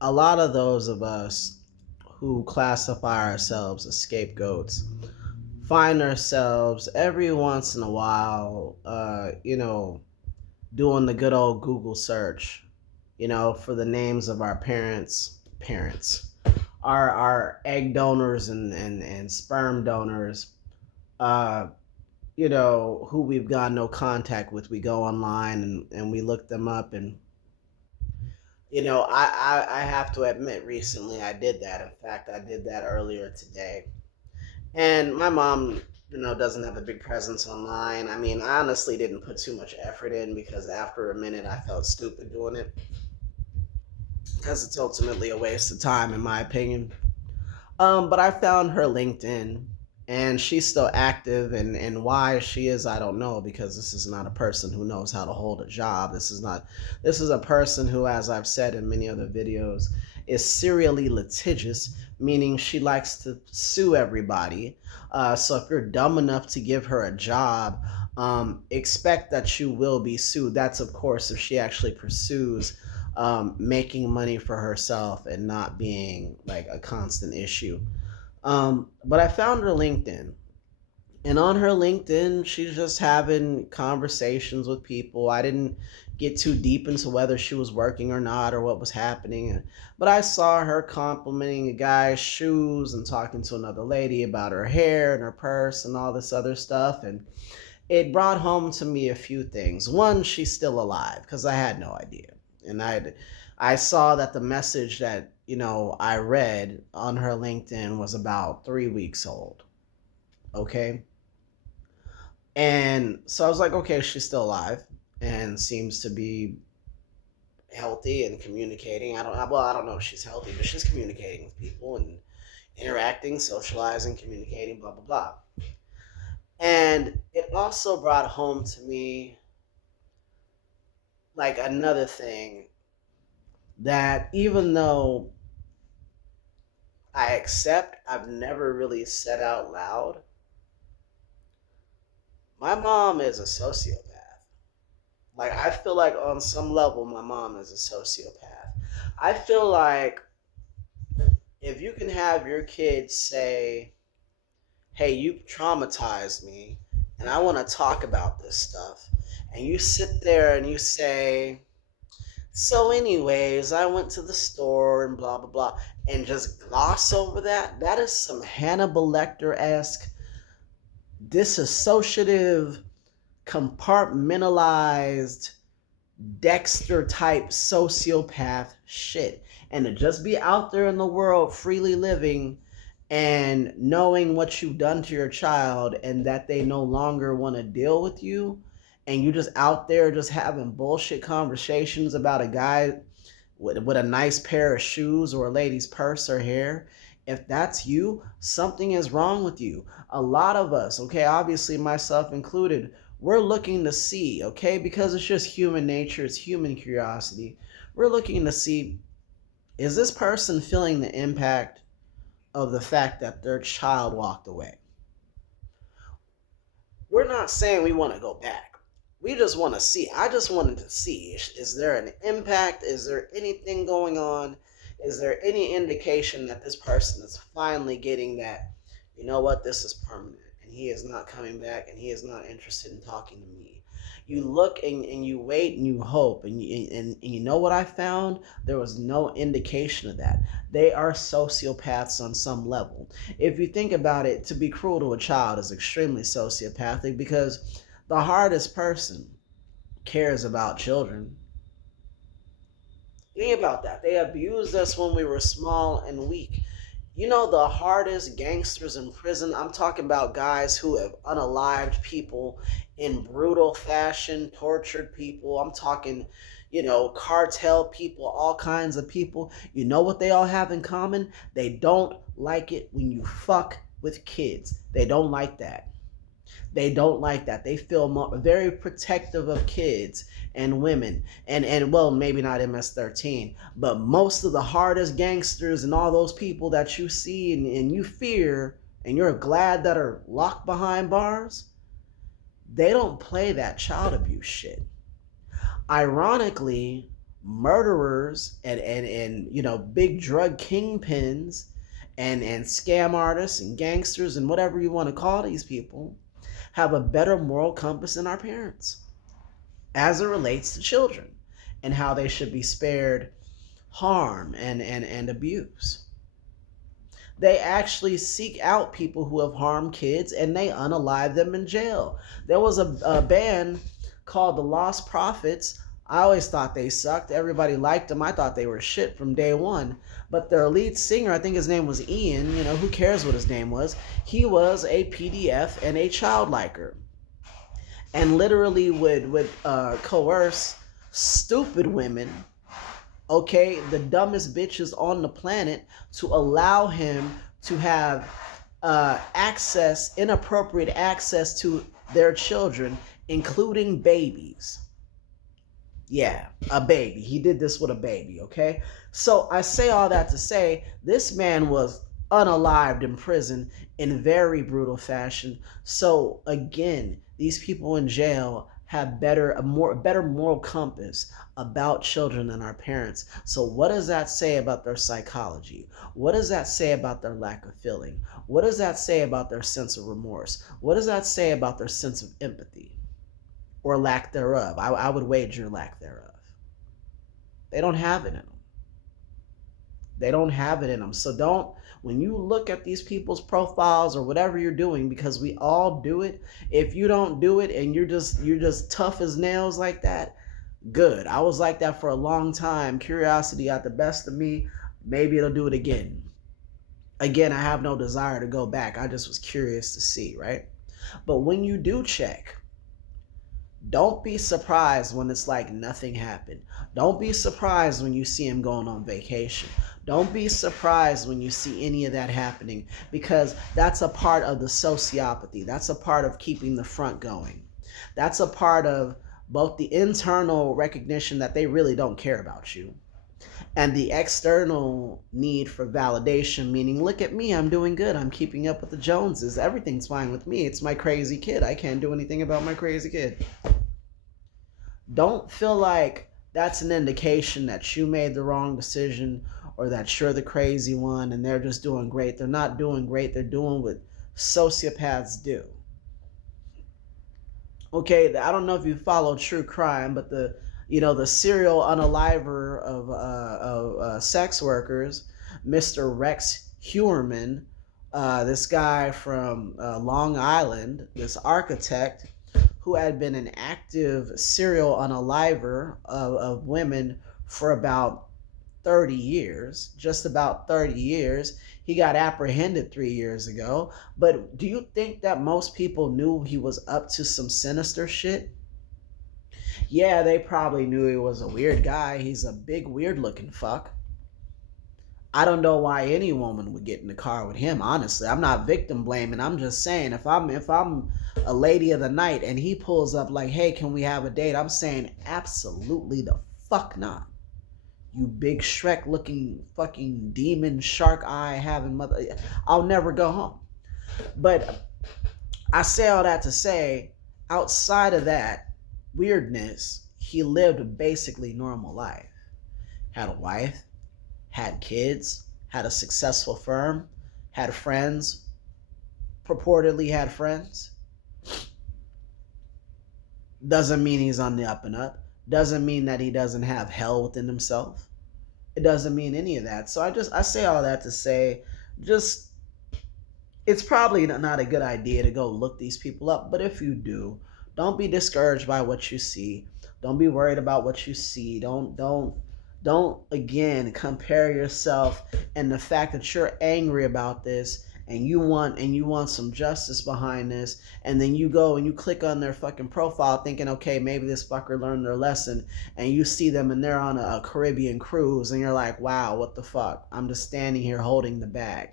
a lot of those of us who classify ourselves as scapegoats find ourselves every once in a while, doing the good old Google search, for the names of our parents, our egg donors and sperm donors, uh, who we've got no contact with. We go online and we look them up. And, I have to admit, recently I did that. In fact, I did that earlier today. And my mom, doesn't have a big presence online. I mean, I honestly didn't put too much effort in because after a minute I felt stupid doing it because it's ultimately a waste of time, in my opinion. But I found her LinkedIn, and she's still active, and why she is, I don't know, because this is not a person who knows how to hold a job. This is a person who, as I've said in many other videos, is serially litigious, meaning she likes to sue everybody. So if you're dumb enough to give her a job, expect that you will be sued. That's, of course, if she actually pursues making money for herself and not being like a constant issue. But I found her LinkedIn, and on her LinkedIn, she's just having conversations with people. I didn't get too deep into whether she was working or not or what was happening, but I saw her complimenting a guy's shoes and talking to another lady about her hair and her purse and all this other stuff. And it brought home to me a few things. One, she's still alive because I had no idea, and I saw that the message that I read on her LinkedIn was about 3 weeks old. Okay, and so I was like, okay, she's still alive and seems to be healthy and communicating. I don't know if she's healthy, but she's communicating with people and interacting, socializing, communicating, blah blah blah. And it also brought home to me like another thing, that even though I accept I've never really said out loud, my mom is a sociopath. Like, I feel like on some level, my mom is a sociopath. I feel like if you can have your kids say, hey, you traumatized me and I want to talk about this stuff, and you sit there and you say, so, anyways, I went to the store and blah, blah, blah, and just gloss over that. That is some Hannibal Lecter esque, disassociative, compartmentalized, Dexter type sociopath shit. And to just be out there in the world freely living and knowing what you've done to your child and that they no longer want to deal with you, and you just out there just having bullshit conversations about a guy with a nice pair of shoes or a lady's purse or hair. If that's you, something is wrong with you. A lot of us, okay, obviously myself included, we're looking to see, okay, because it's just human nature, it's human curiosity. We're looking to see, is this person feeling the impact of the fact that their child walked away? We're not saying we want to go back. We just want to see. I just wanted to see, is there an impact? Is there anything going on? Is there any indication that this person is finally getting that, you know what, this is permanent and he is not coming back and he is not interested in talking to me? You look and you wait and you hope, and you know what I found? There was no indication of that. They are sociopaths on some level. If you think about it, to be cruel to a child is extremely sociopathic, because the hardest person cares about children. Think about that. They abused us when we were small and weak. The hardest gangsters in prison, I'm talking about guys who have unalived people in brutal fashion, tortured people. I'm talking, cartel people, all kinds of people. You know what they all have in common? They don't like it when you fuck with kids. They don't like that. They don't like that. They feel very protective of kids and women. And well, maybe not MS-13, but most of the hardest gangsters and all those people that you see and you fear and you're glad that are locked behind bars, they don't play that child abuse shit. Ironically, murderers and big drug kingpins and scam artists and gangsters and whatever you want to call these people have a better moral compass than our parents as it relates to children and how they should be spared harm and abuse. They actually seek out people who have harmed kids and they unalive them in jail. There was a band called the Lost Prophets. I always thought they sucked. Everybody liked them. I thought they were shit from day one. But their lead singer, I think his name was Ian, who cares what his name was? He was a PDF and a child liker. And literally would coerce stupid women, okay, the dumbest bitches on the planet, to allow him to have inappropriate access to their children, including babies. Yeah, a baby. He did this with a baby, okay? So I say all that to say this man was unalived in prison in very brutal fashion. So again, these people in jail have better moral compass about children than our parents. So what does that say about their psychology? What does that say about their lack of feeling? What does that say about their sense of remorse? What does that say about their sense of empathy? Or lack thereof. I would wager lack thereof. They don't have it in them. They don't have it in them. So when you look at these people's profiles or whatever you're doing, because we all do it, if you don't do it and you're just tough as nails like that, good. I was like that for a long time. Curiosity got the best of me. Maybe it'll do it again. Again, I have no desire to go back. I just was curious to see, right? But when you do check, don't be surprised when it's like nothing happened. Don't be surprised when you see him going on vacation. Don't be surprised when you see any of that happening, because that's a part of the sociopathy. That's a part of keeping the front going. That's a part of both the internal recognition that they really don't care about you and the external need for validation, meaning, look at me, I'm doing good. I'm keeping up with the Joneses. Everything's fine with me. It's my crazy kid. I can't do anything about my crazy kid. Don't feel like that's an indication that you made the wrong decision or that you're the crazy one and they're just doing great. They're not doing great. They're doing what sociopaths do. Okay, I don't know if you follow true crime, but the serial unaliver of sex workers, Mr. Rex Heuermann, this guy from Long Island, this architect who had been an active serial unaliver of women for about 30 years, just about 30 years. He got apprehended 3 years ago. But do you think that most people knew he was up to some sinister shit? Yeah, they probably knew he was a weird guy. He's a big, weird looking fuck. I don't know why any woman would get in the car with him, honestly. I'm not victim blaming. I'm just saying, if I'm a lady of the night and he pulls up like, hey, can we have a date? I'm saying absolutely the fuck not. You big Shrek looking fucking demon shark eye having mother. I'll never go home. But I say all that to say, outside of that weirdness, he lived a basically normal life. Had a wife, had kids, had a successful firm, had friends, purportedly had friends. Doesn't mean he's on the up and up. Doesn't mean that he doesn't have hell within himself. It doesn't mean any of that. So I say all that to say, just, it's probably not a good idea to go look these people up. But if you do, don't be discouraged by what you see. Don't be worried about what you see. Don't again compare yourself and the fact that you're angry about this and you want some justice behind this, and then you go and you click on their fucking profile thinking, okay, maybe this fucker learned their lesson, and you see them and they're on a Caribbean cruise and you're like, wow, what the fuck? I'm just standing here holding the bag.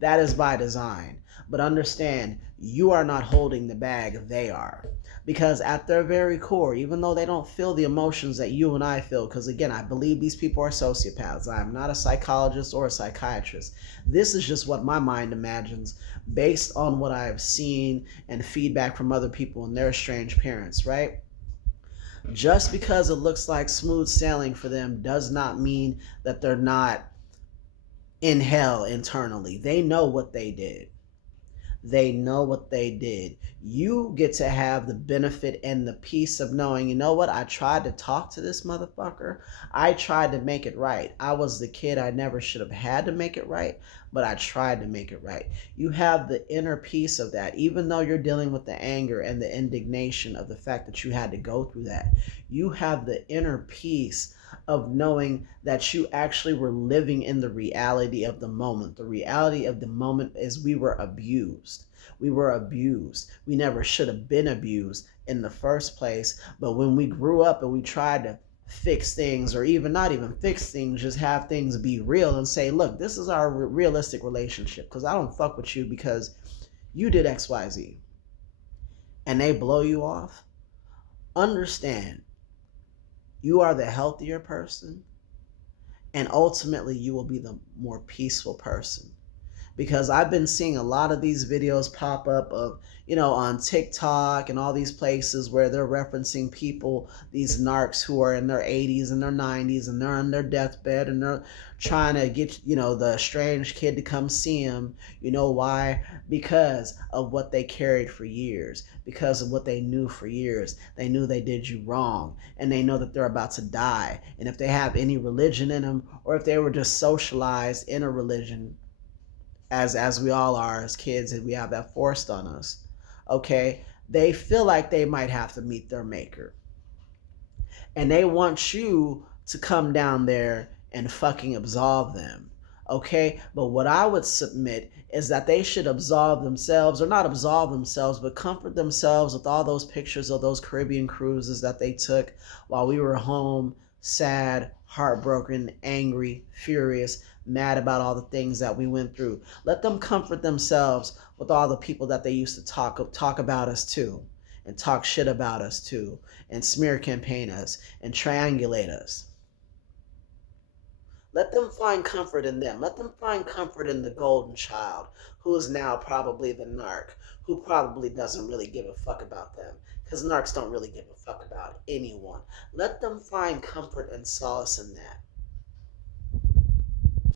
That is by design. But understand, you are not holding the bag, they are. Because at their very core, even though they don't feel the emotions that you and I feel, because again, I believe these people are sociopaths. I'm not a psychologist or a psychiatrist. This is just what my mind imagines based on what I've seen and feedback from other people and their estranged parents, right? Just because it looks like smooth sailing for them does not mean that they're not in hell internally. They know what they did. They know what they did. You get to have the benefit and the peace of knowing, you know what? I tried to talk to this motherfucker. I tried to make it right. I was the kid I never should have had to make it right, but I tried to make it right. You have the inner peace of that, even though you're dealing with the anger and the indignation of the fact that you had to go through that. You have the inner peace of knowing that you actually were living in the reality of the moment. The reality of the moment is we were abused. We were abused. We never should have been abused in the first place. But when we grew up and we tried to fix things, or even not even fix things, just have things be real and say, look, this is our realistic relationship, because I don't fuck with you because you did XYZ, and they blow you off. Understand, you are the healthier person, and ultimately you will be the more peaceful person. Because I've been seeing a lot of these videos pop up of, on TikTok and all these places where they're referencing people, these narcs who are in their 80s and their 90s, and they're on their deathbed, and they're trying to get, the estranged kid to come see them. You know why? Because of what they carried for years, because of what they knew for years. They knew they did you wrong, and they know that they're about to die. And if they have any religion in them, or if they were just socialized in a religion, as we all are as kids, and we have that forced on us, okay, they feel like they might have to meet their maker, and they want you to come down there and fucking absolve them. Okay, but what I would submit is that they should absolve themselves, or not absolve themselves, but comfort themselves with all those pictures of those Caribbean cruises that they took while we were home, sad, heartbroken, angry, furious, mad about all the things that we went through. Let them comfort themselves with all the people that they used to talk about us to, and talk shit about us too, and smear campaign us, and triangulate us. Let them find comfort in them. Let them find comfort in the golden child, who is now probably the narc, who probably doesn't really give a fuck about them, because narcs don't really give a fuck about anyone. Let them find comfort and solace in that.